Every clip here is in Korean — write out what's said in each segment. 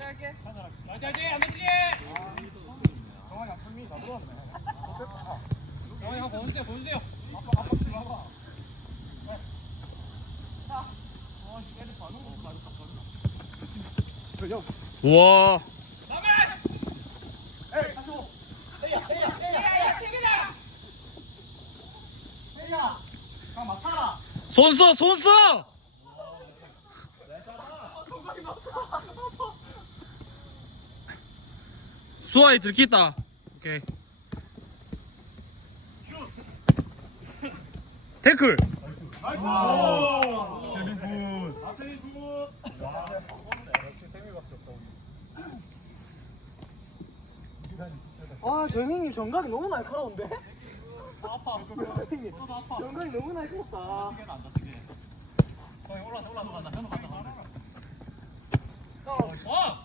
야야야 안 다치게 정환이 창민이 다 들어왔네. 정환이 형 보여주세요 보여주세요 아빠 아빠 씨 와봐. 우와 에이 다시 오. 혜야. 강 맞춰라. 손 써 손 써 수아이 들켰다 오케이 태클 나이스. 재민 굿. 굿. 아, 저 형님 정각이 너무 날카로운데? 아파 정각이 너무 날카롭다. 정환이 올라서 올라서 간다 현우 간다 아.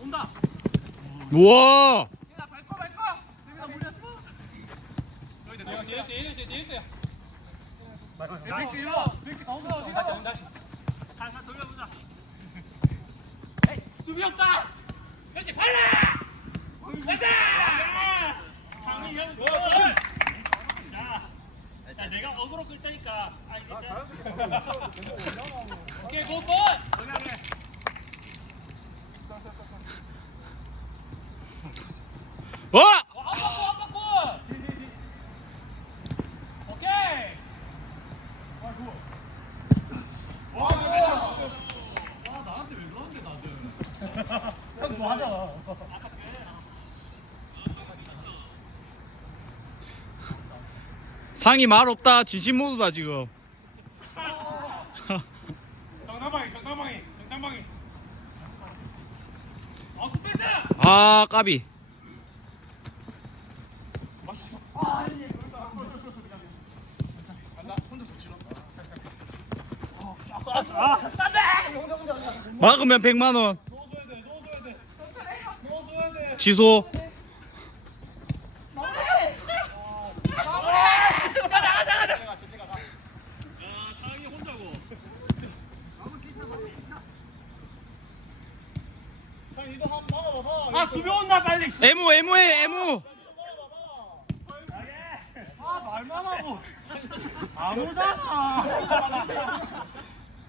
온다. 우와 가운데 어디 다시 다시. 돌려보자. 수비 없다. 그렇지 발라. 가자. 장이 형 골. 자, 자 내가 어그로 끌 테니까. 아 이게 자. 오케이 고 골. 어 와, 한 바퀴 한 바퀴. 오케이. 와. 와 나한테 왜 그러는데 나한테. 형 좋아하잖아. 상이 말 없다 진심 모드다 지금 정답방이 정답방이 정답방이. 아, 굿패스! 아 까비 막으면 100만 원 넣어줘야 돼, 넣어줘야 돼. 넣어줘야 돼. 지소 야, 상이 혼자고. 형 이도 한번 막아봐봐. 아, 수비 온다, 빨리. 에무 에무해 에무 아 말만 하고 안 오잖아.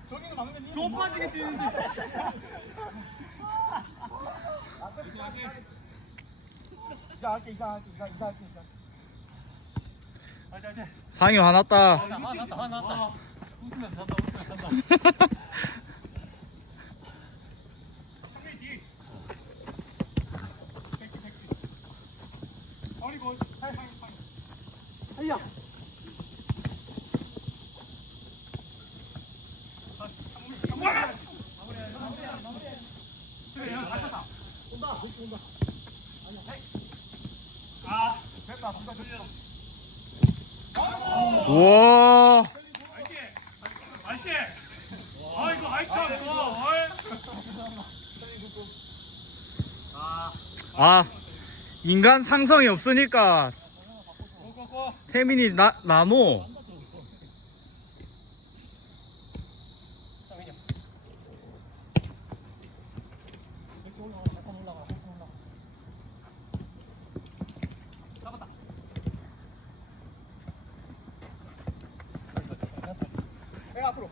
저기는 막는데 저 빠지게 뛰는데. 이상할게 이상할게 이상 이상할게 이상. 상이 화났다 아, 났다, 아, 났다. 웃으면서 산다, 웃으면서 산다. 상민 뒤. 백기 백기. 어리고 하이 하이 하이. 아야. 됐다 누가 돌려. 아이씨! 아이고, 아이씨, 이거. 어이. 아 인간 상성이 없으니까 태민이 나, 나노 해 앞으로.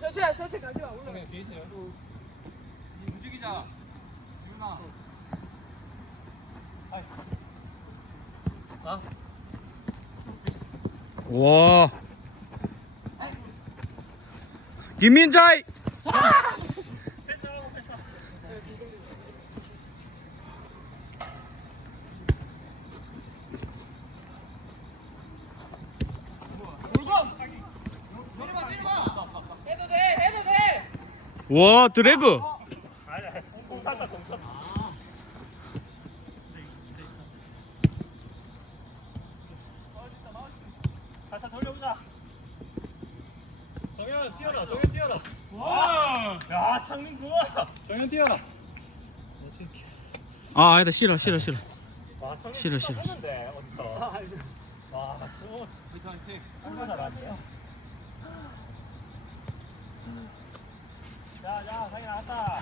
저치, 저치 가지 마. 올라. 움직이자. 윤아. 아, 와 김민자이. 와 드래그 공 찼다, 공 찼다. 살살 돌려보자. 정현. 정현 뛰어라 정현 뛰어라 와야 창민 좋아 정현 뛰어라 아 아니다. 싫어 싫어 싫어. 와 창민 싫어, 싫어. 했는데 어디서? 와 수호 화이팅 한번 잘하네 자자 상이 나왔다.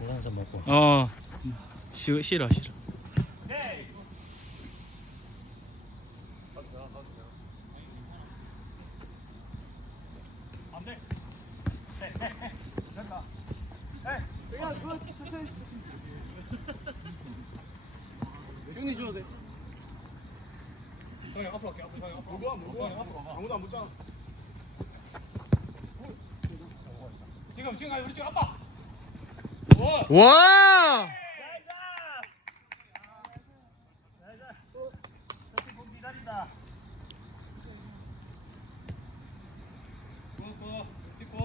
물 한잔 먹고. 어. 싫어 싫어 싫어 네 안돼 야 그거 천천히 형님 줘도 돼 형이 앞으로 할게 앞으로 형이 앞으로. 누가 누가. 아무도 안 붙잖아. 지금 지금 가 우리 지금 아빠. 오 와! 기다린다 고고 찍고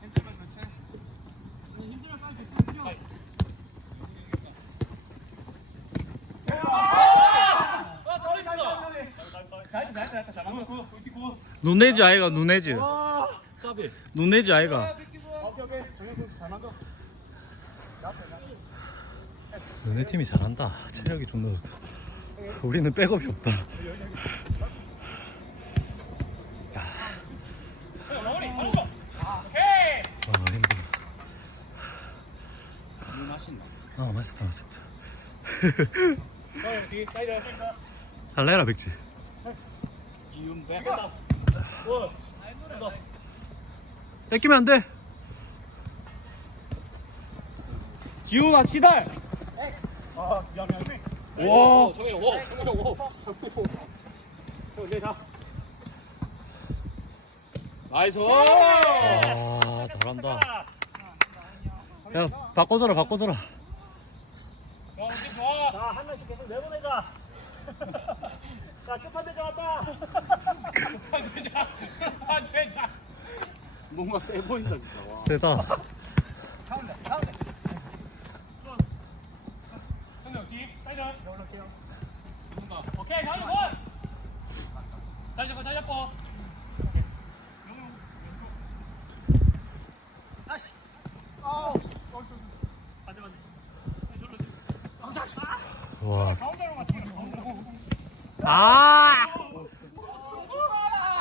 힘들면 교체 힘들면 빨리 교체 힘들어 아더 있어 눈내지 아이가 까비. 눈내지 아이가. 만다. 너네 팀이 잘한다. 체력이 존나 좋다. 우리는 백업이 없다. 아 힘들어. 어 맛있다 맛있다. 어 달래라 백지? 원 더. 뺏기면 안 돼. 지훈아 치달! 아 미안 미안. 와. 정해 와 정해 와 형, 내자. 나이스! 아 잘한다. 야 바꿔줘라 바꿔줘라. 야, 우리 좋아. 자, 한 명씩 계속 내보내자. 자, 끝판 대장 왔다. 끝판 대장. 끝판 대장. 뭔가 세 보인다 진짜. 와. 세다 형님, 뒤. 사이드. 올라올게요. 오케이, 다음 원. 잘 잡고, 잘 잡고. 오케이. 아. 맞아, 맞아. 와. 아!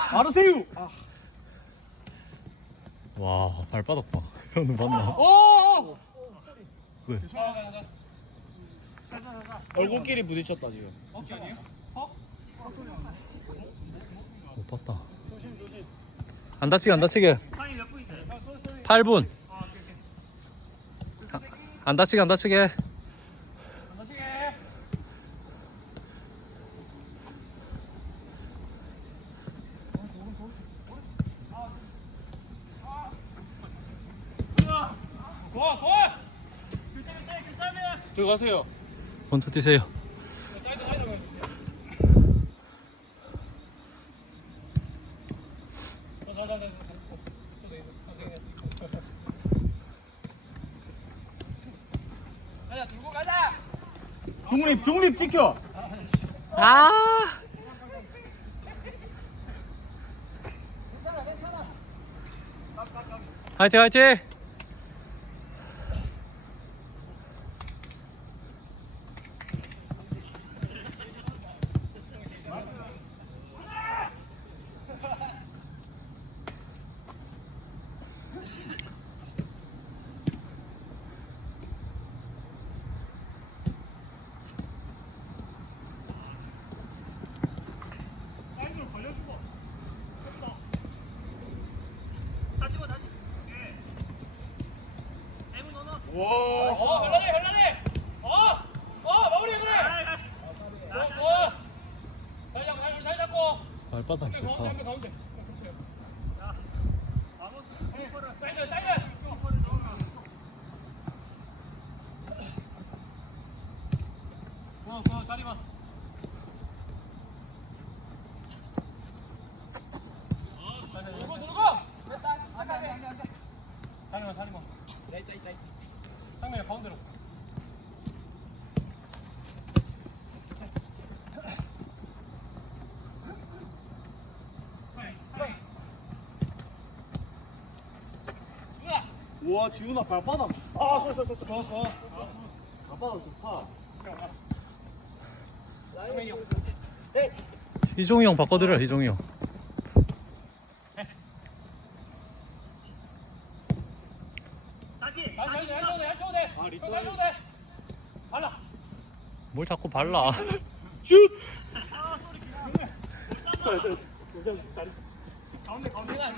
바로 세유. 와, 발바닥 봐. 현우 봤나? 오. 왜? 얼굴끼리 부딪혔다 지금. 아니에요? 못 봤다. 안 다치게, 안 다치게. 타임 몇 분인데? 8분. 아, 안 다치게, 안 다치게. 고아, 고아. 교체, 교체, 교체하면. 들어가세요. 본투 뛰세요. 사이드, 사이드. 어, 나, 나, 나, 나. 가자, 들고 가자. 중립 중립 지켜. 아! 화이팅, 화이팅! 다시 봐, 다시. 예. 대문 넣 어. 와. 어, 갈라내, 갈라내. 어, 어, 마무리 그래. 좋아, 좋아. 잘 잡고, 잘, 잘 잡고. 발바닥 좋다. 가운데, 가운데. 사이드, 사이드. 고, 고, 자리 봐. 누르고, 누르고. 됐다, 착하게. 자리 봐, 자리 봐. 가운데로. 와 지훈아 발바닥 아 쏘, 쏘, 쏘, 쏘. 좋아 좋아 발바닥 좋다 이종이 형 바꿔드려 이종이 형 발라. 정이다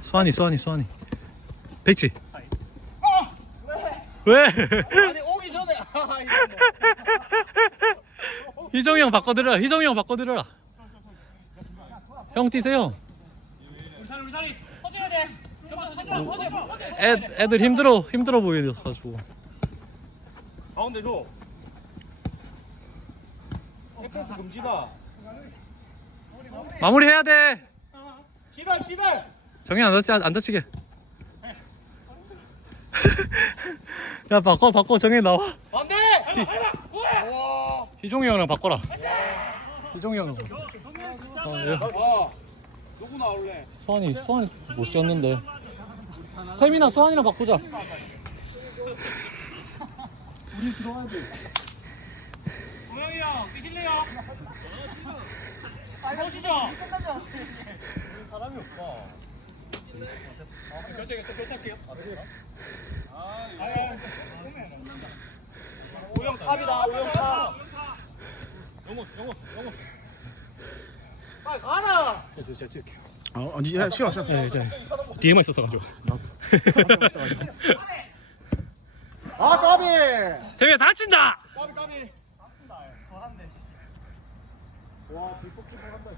수환이 수환이 수환이. 백지. 왜? 아니 오기 전에. 아 이거 희종이 형 바꿔드려 희종이 형 바꿔드려 형 뛰세요. 애, 애들 힘들어 힘들어 보여가지고. 가운데 줘 패스 금지다. 마무리해야 돼. 시간 시간! 정현 안 다치 안 다치게. 야 바꿔 바꿔. 정현 나와. 안돼 와 희종이 형이랑 바꿔라. 희종이 형은 어, 예. 와 누구 나올래? 수환이 수환이 못 쉬었는데. 태민아 수환이랑 바꾸자 동영이 형 뛰실래요? 보시죠? 끝나지 않았어요. 사람이 없어. 교체 교체 교체할게요. 오영 탑이다 오영 탑. 영호 영호 영호 빨리 가라! 어, 아니 야 시간 시간 네 이제 뒤에만 있었어가지고. 아 까비! 태민아 다친다! 까비 까비 와 뒷복주 잘한다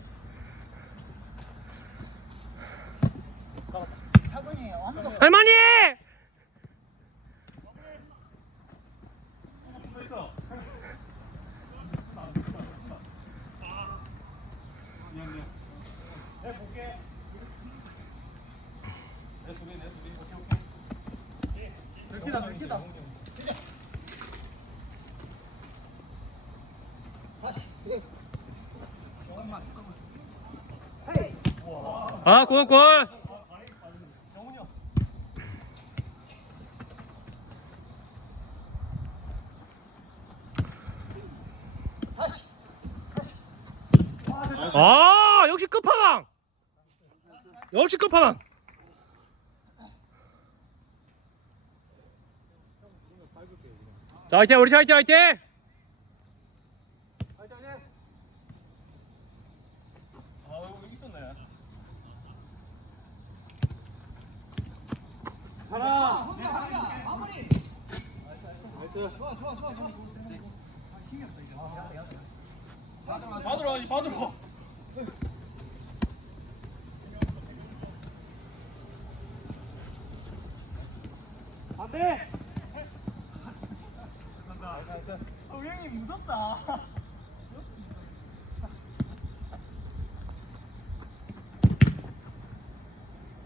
차분히 아무도 할머니! 들키다 들키다 아 골 골. 아 역시 끝판왕. 역시 끝판왕. 자 화이팅 우리 팀 화이팅 화이팅 아 여기 있었네 받으러 가지 받으러. 안돼 우영이 무섭다.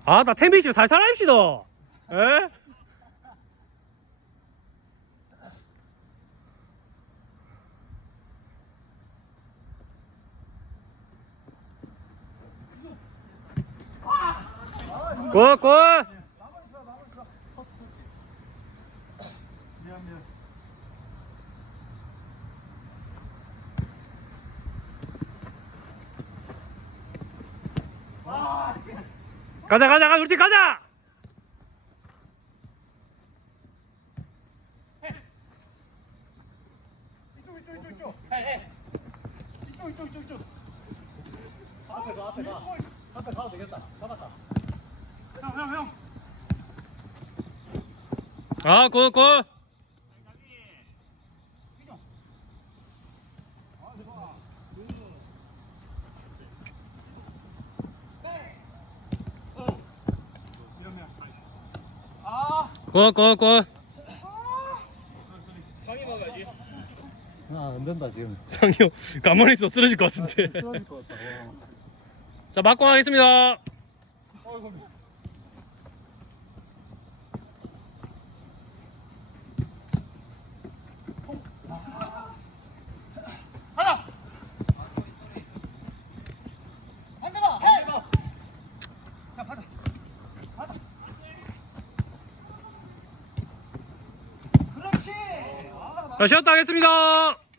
아나 태민 씨잘 살아입시다 에? 골, 골! 가자, 가자, 가자, 우리 팀 가자! 이쪽 이쪽 이쪽 이쪽 해해 이쪽 이쪽 이쪽. 이쪽 앞에 가 앞에 가 앞에 가도 되겠다. 잡았다. 형 형 형. 아, 골, 골! 골, 골, 골! 안 된다 지금. 상이 형 가만히 있어 쓰러질 것 같은데. 아, 큰일 날것 같다. 어. 자 막고 하겠습니다. 와. 아이고. 자 쉬었다 하겠습니다.